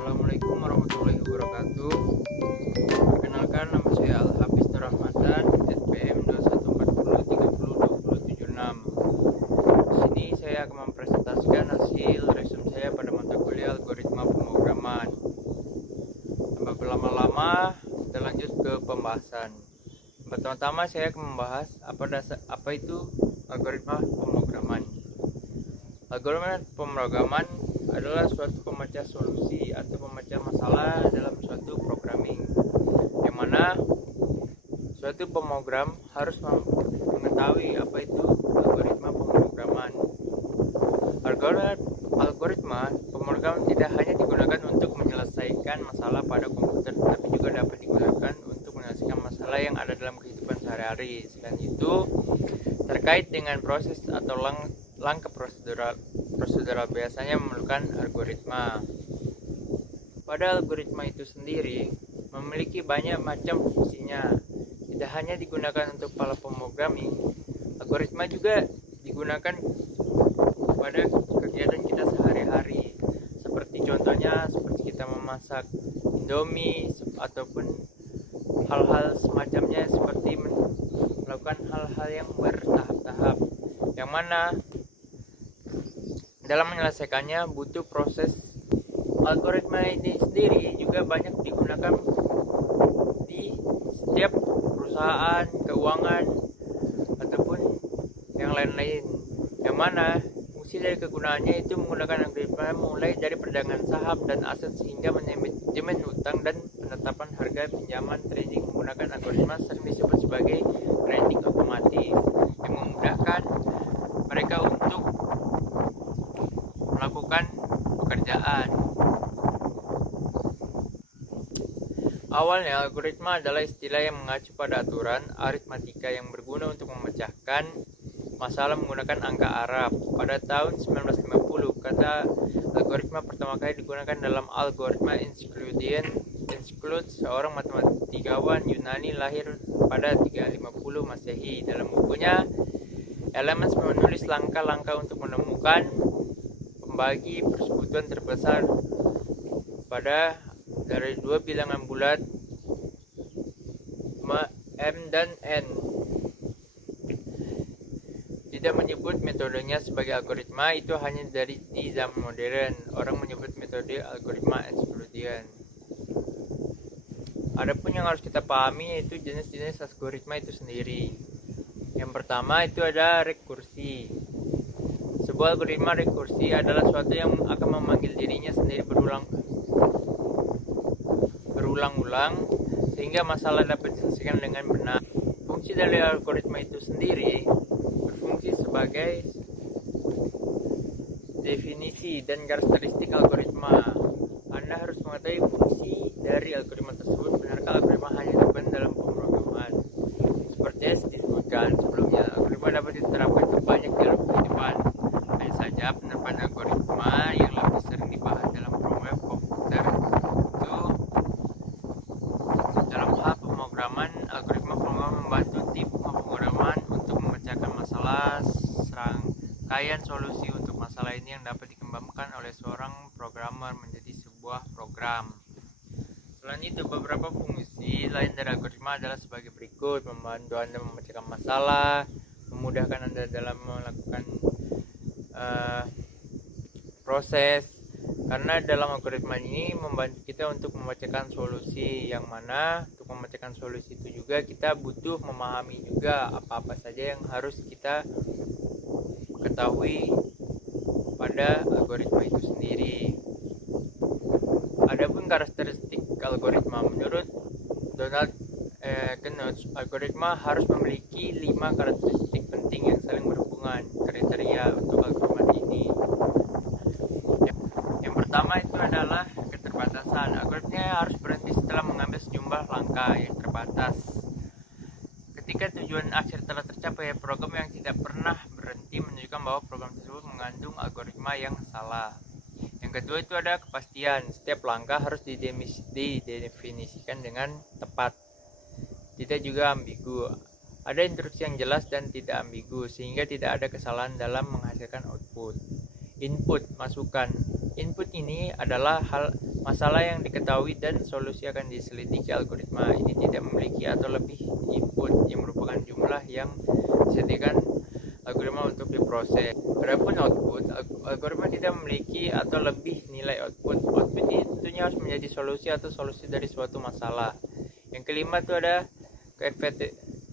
Assalamualaikum warahmatullahi wabarakatuh. Perkenalkan, nama saya Al-Hafiz Nur Rahmatan, SPM 2140302076. Di sini saya akan mempresentasikan hasil resume saya pada mata kuliah algoritma pemrograman. Tanpa berlama-lama, kita lanjut ke pembahasan. Pertama-tama saya akan membahas apa itu algoritma pemrograman. Algoritma pemrograman adalah suatu pemecah solusi atau pemecah masalah dalam suatu programming, yang mana suatu pemrogram harus mengetahui apa itu algoritma pemrograman. Algoritma pemrograman tidak hanya digunakan untuk menyelesaikan masalah pada komputer, tetapi juga dapat digunakan untuk menyelesaikan masalah yang ada dalam kehidupan sehari-hari. Selain itu, terkait dengan proses atau langkah prosedural biasanya memerlukan algoritma. Pada algoritma itu sendiri memiliki banyak macam fungsinya. Tidak hanya digunakan untuk para pemrogramming, algoritma juga digunakan pada kegiatan kita sehari-hari. Seperti kita memasak Indomie ataupun hal-hal semacamnya, seperti melakukan hal-hal yang bertahap-tahap, yang mana dalam menyelesaikannya butuh proses. Algoritma ini sendiri juga banyak digunakan di setiap perusahaan keuangan ataupun yang lain-lain, yang mana fungsi dari kegunaannya itu menggunakan algoritma mulai dari perdagangan saham dan aset hingga manajemen utang dan penetapan harga pinjaman. Trading menggunakan algoritma sering disebut sebagai trading otomatis, yang memudahkan mereka untuk melakukan pekerjaan. Awalnya, algoritma adalah istilah yang mengacu pada aturan aritmatika yang berguna untuk memecahkan masalah menggunakan angka Arab. Pada tahun 1950, kata algoritma pertama kali digunakan dalam algoritma Euclides, seorang matematikawan Yunani lahir pada 350 Masehi. Dalam bukunya, Elements menulis langkah-langkah untuk menemukan pembagi persekutuan terbesar dari dua bilangan bulat M dan N. Tidak menyebut metodenya sebagai algoritma, itu hanya di zaman modern. Orang menyebut metode algoritma Euclidean. Adapun yang harus kita pahami yaitu jenis-jenis algoritma itu sendiri. Yang pertama itu ada rekursi. Sebuah algoritma rekursi adalah suatu yang akan memanggil dirinya sendiri berulang-ulang sehingga masalah dapat diselesaikan dengan benar. Fungsi dari algoritma itu sendiri berfungsi sebagai definisi dan karakteristik algoritma. Anda harus mengetahui fungsi dari algoritma tersebut. Benarkah algoritma hanya digunakan dalam pemrograman? Seperti yang disebutkan sebelumnya, algoritma dapat diterapkan ke banyak dalam kehidupan. Hanya saja penerapan algoritma yang lebih sering dibahas dalam program komputer itu dalam hal pemrograman. Algoritma pemrograman membantu tim pemrograman untuk memecahkan masalah. Serangkaian solusi untuk masalah ini yang dapat dikembangkan oleh seorang programmer menjadi sebuah program. Selain itu, beberapa fungsi lain dari algoritma adalah sebagai berikut: membantu Anda memecahkan masalah, memudahkan Anda dalam melakukan proses, karena dalam algoritma ini membantu kita untuk memecahkan solusi, yang mana untuk memecahkan solusi itu juga kita butuh memahami juga apa-apa saja yang harus kita ketahui pada algoritma itu sendiri. Adapun karakteristik algoritma, menurut Donald Knuth, algoritma harus memiliki 5 karakteristik penting yang saling berhubungan. Kriteria untuk algoritma ini, yang pertama itu adalah keterbatasan. Algoritma harus berhenti setelah mengambil sejumlah langkah yang terbatas. Ketika tujuan akhir telah tercapai, program yang tidak pernah berhenti menunjukkan bahwa program tersebut mengandung algoritma yang salah. Yang kedua itu ada kepastian. Setiap langkah harus didefinisikan dengan tepat, tidak juga ambigu. Ada instruksi yang jelas dan tidak ambigu, sehingga tidak ada kesalahan dalam menghasilkan output. Input, masukan. Input ini adalah masalah yang diketahui dan solusi akan diselidiki. Algoritma ini tidak memiliki atau lebih input yang merupakan jumlah yang disediakan algoritma untuk diproses. Adapun output, algoritma tidak memiliki atau lebih nilai output. Output ini tentunya harus menjadi solusi atau solusi dari suatu masalah. Yang kelima itu ada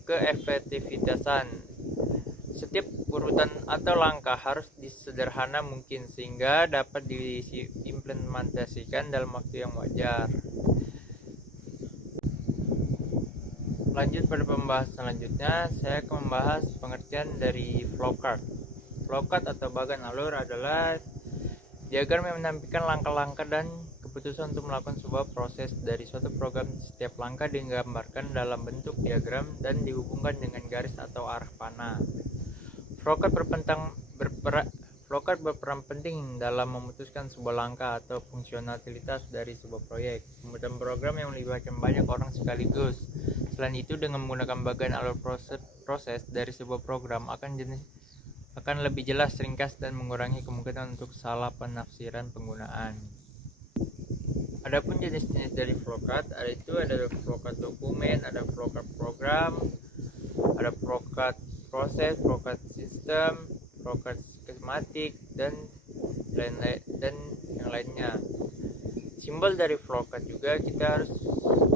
keefektivitasan. Setiap urutan atau langkah harus disederhana mungkin sehingga dapat diimplementasikan dalam waktu yang wajar. Lanjut pada pembahasan selanjutnya, saya akan membahas pengertian dari flowchart. Flowchart atau bagan alur adalah diagram yang menampilkan langkah-langkah dan keputusan untuk melakukan sebuah proses dari suatu program. Setiap langkah digambarkan dalam bentuk diagram dan dihubungkan dengan garis atau arah panah. Flowchart berperan penting dalam memutuskan sebuah langkah atau fungsionalitas dari sebuah proyek. Pembuatan program yang melibatkan banyak orang sekaligus. Selain itu, dengan menggunakan bagian alur proses dari sebuah program akan lebih jelas, ringkas, dan mengurangi kemungkinan untuk salah penafsiran penggunaan. Adapun jenis-jenis dari flowchart ada flowchart dokumen, ada flowchart program, ada flowchart proses, flowchart sistem, flowchart skematik, dan yang lainnya. Simbol dari flowchart juga kita harus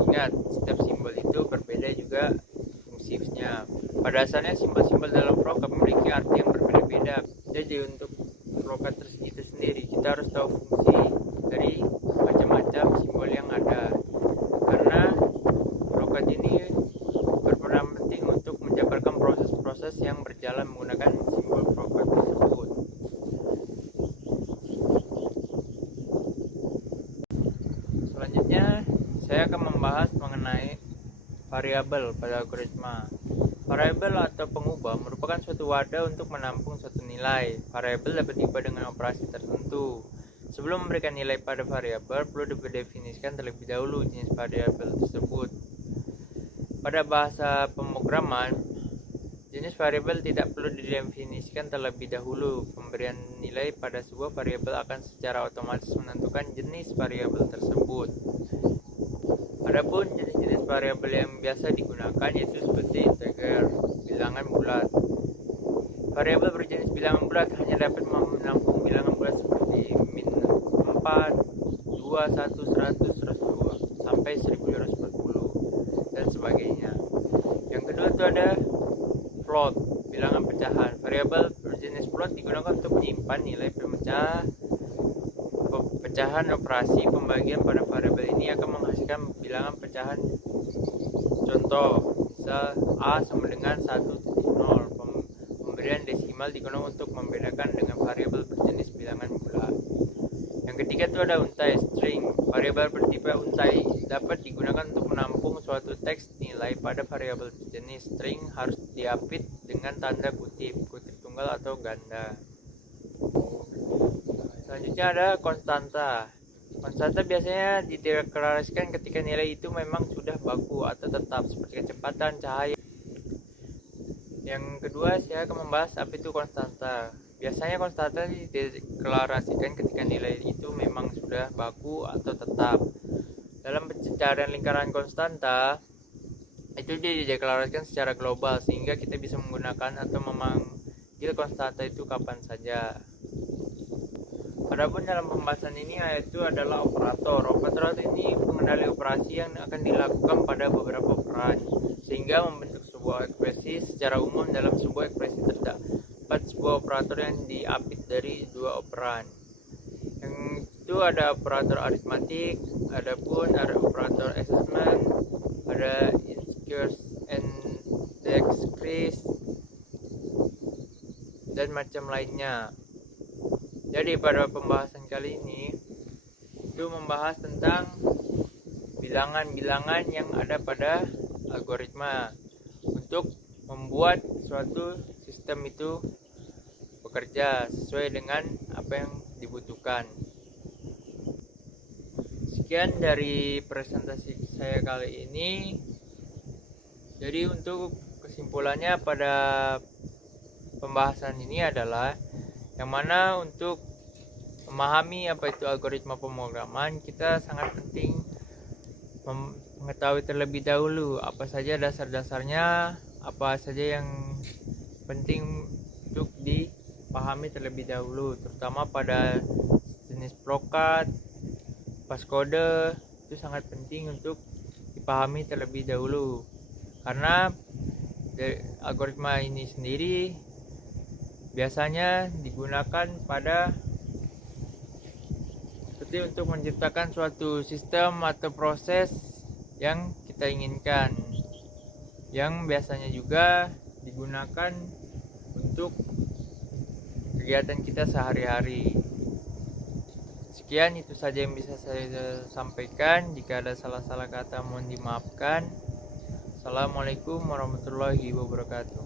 ingat, setiap simbol itu berbeda juga fungsinya. Pada dasarnya simbol-simbol dalam flowchart memiliki arti yang berbeda-beda. Jadi untuk flowchart itu sendiri kita harus tahu fungsi dari macam-macam simbol yang ada, karena flowchart ini berperan penting untuk menjabarkan proses-proses yang berjalan menggunakan simbol flowchart tersebut. Selanjutnya, saya akan membahas mengenai variabel pada algoritma. Variabel atau pengubah merupakan suatu wadah untuk menampung suatu nilai. Variabel dapat diubah dengan operasi tertentu. Sebelum memberikan nilai pada variabel, perlu didefinisikan terlebih dahulu jenis variabel tersebut. Pada bahasa pemrograman, jenis variabel tidak perlu didefinisikan terlebih dahulu. Pemberian nilai pada sebuah variabel akan secara otomatis menentukan jenis variabel tersebut. Adapun jenis-jenis variabel yang biasa digunakan yaitu seperti integer, bilangan bulat. Variabel berjenis bilangan bulat hanya dapat menampung bilangan bulat seperti min 4, 2, 1, 100, 102, sampai 1240 dan sebagainya. Yang kedua itu ada float, bilangan pecahan. Variabel berjenis float digunakan untuk menyimpan nilai pecahan operasi pembagian. Pada variabel ini akan menghasilkan bilangan pecahan. Contoh, misal A sama dengan 1.0. Pemberian desimal digunakan untuk membedakan dengan variabel berjenis bilangan bulat. Yang ketiga itu ada untai, string. Variabel bertipe untai dapat digunakan untuk menampung suatu teks nilai. Pada variabel jenis string harus diapit dengan tanda kutip tunggal atau ganda. Selanjutnya ada konstanta. Konstanta biasanya dideklarasikan ketika nilai itu memang sudah baku atau tetap, seperti kecepatan cahaya. Yang kedua, saya akan membahas apa itu konstanta. Biasanya konstanta dideklarasikan ketika nilai itu memang sudah baku atau tetap. Dalam pencarian lingkaran konstanta, itu dideklarasikan secara global sehingga kita bisa menggunakan atau memanggil konstanta itu kapan saja. Adapun dalam pembahasan ini yaitu adalah operator. Operator ini mengenali operasi yang akan dilakukan pada beberapa operan sehingga membentuk sebuah ekspresi. Secara umum dalam sebuah ekspresi terdapat sebuah operator yang diapit dari dua operan. Yang itu ada operator aritmatik, adapun ada operator assessment, ada increase and decrease, dan macam lainnya. Jadi pada pembahasan kali ini itu membahas tentang bilangan-bilangan yang ada pada algoritma untuk membuat suatu sistem itu bekerja sesuai dengan apa yang dibutuhkan. Sekian dari presentasi saya kali ini. Jadi untuk kesimpulannya pada pembahasan ini adalah yang mana untuk memahami apa itu algoritma pemrograman, kita sangat penting mengetahui terlebih dahulu apa saja dasar-dasarnya, apa saja yang penting untuk dipahami terlebih dahulu, terutama pada jenis prokat, pascode itu sangat penting untuk dipahami terlebih dahulu, karena algoritma ini sendiri biasanya digunakan pada seperti untuk menciptakan suatu sistem atau proses yang kita inginkan, yang biasanya juga digunakan untuk kegiatan kita sehari-hari. Sekian, itu saja yang bisa saya sampaikan. Jika ada salah-salah kata mohon dimaafkan. Assalamualaikum warahmatullahi wabarakatuh.